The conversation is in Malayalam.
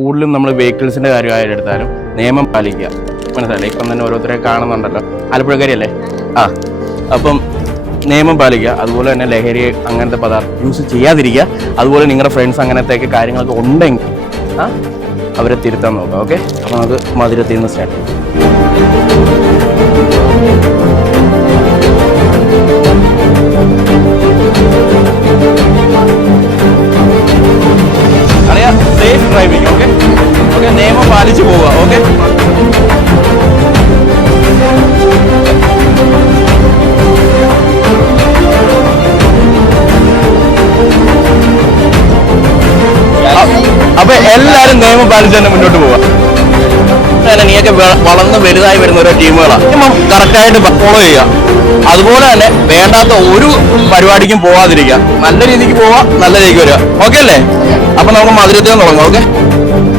കൂടുതലും നമ്മൾ വെഹിക്കിൾസിൻ്റെ കാര്യമായിട്ട് എടുത്താലും നിയമം പാലിക്കുക. മനസ്സിലായില്ലേ? ഇപ്പം തന്നെ ഓരോരുത്തരെ കാണുന്നുണ്ടല്ലോ, ആലപ്പുഴക്കാരിയല്ലേ? അപ്പം നിയമം പാലിക്കുക. അതുപോലെ തന്നെ ലഹരി അങ്ങനത്തെ പദാർത്ഥം യൂസ് ചെയ്യാതിരിക്കുക. അതുപോലെ നിങ്ങളുടെ ഫ്രണ്ട്സ് അങ്ങനത്തെയൊക്കെ കാര്യങ്ങളൊക്കെ ഉണ്ടെങ്കിൽ അവരെ തിരുത്താൻ നോക്കുക. ഓക്കെ, അപ്പോൾ നമുക്ക് മധുരത്തിൽ നിന്ന് സ്റ്റാർട്ട് ചെയ്യാം. അറിയാം, സേഫ് ഡ്രൈവിംഗ്. ഓക്കെ ഓക്കെ, നിയമം പാലിച്ചു പോവുക. ഓക്കെ, അപ്പൊ എല്ലാരും നിയമം പാലിച്ച് തന്നെ മുന്നോട്ട് പോവാം. നീയൊക്കെ വളർന്ന് വലുതായി വരുന്ന ഓരോ ടീമുകളാണ്. നിയമം കറക്റ്റായിട്ട് ഫോളോ ചെയ്യുക. അതുപോലെ തന്നെ വേണ്ടാത്ത ഒരു പരിപാടിക്കും പോവാതിരിക്കുക. നല്ല രീതിക്ക് പോവാ, നല്ല രീതിക്ക് വരിക. ഓക്കെ അല്ലേ? അപ്പൊ നമുക്ക് മധുരത്തിൽ തുടങ്ങാം. ഓക്കെ.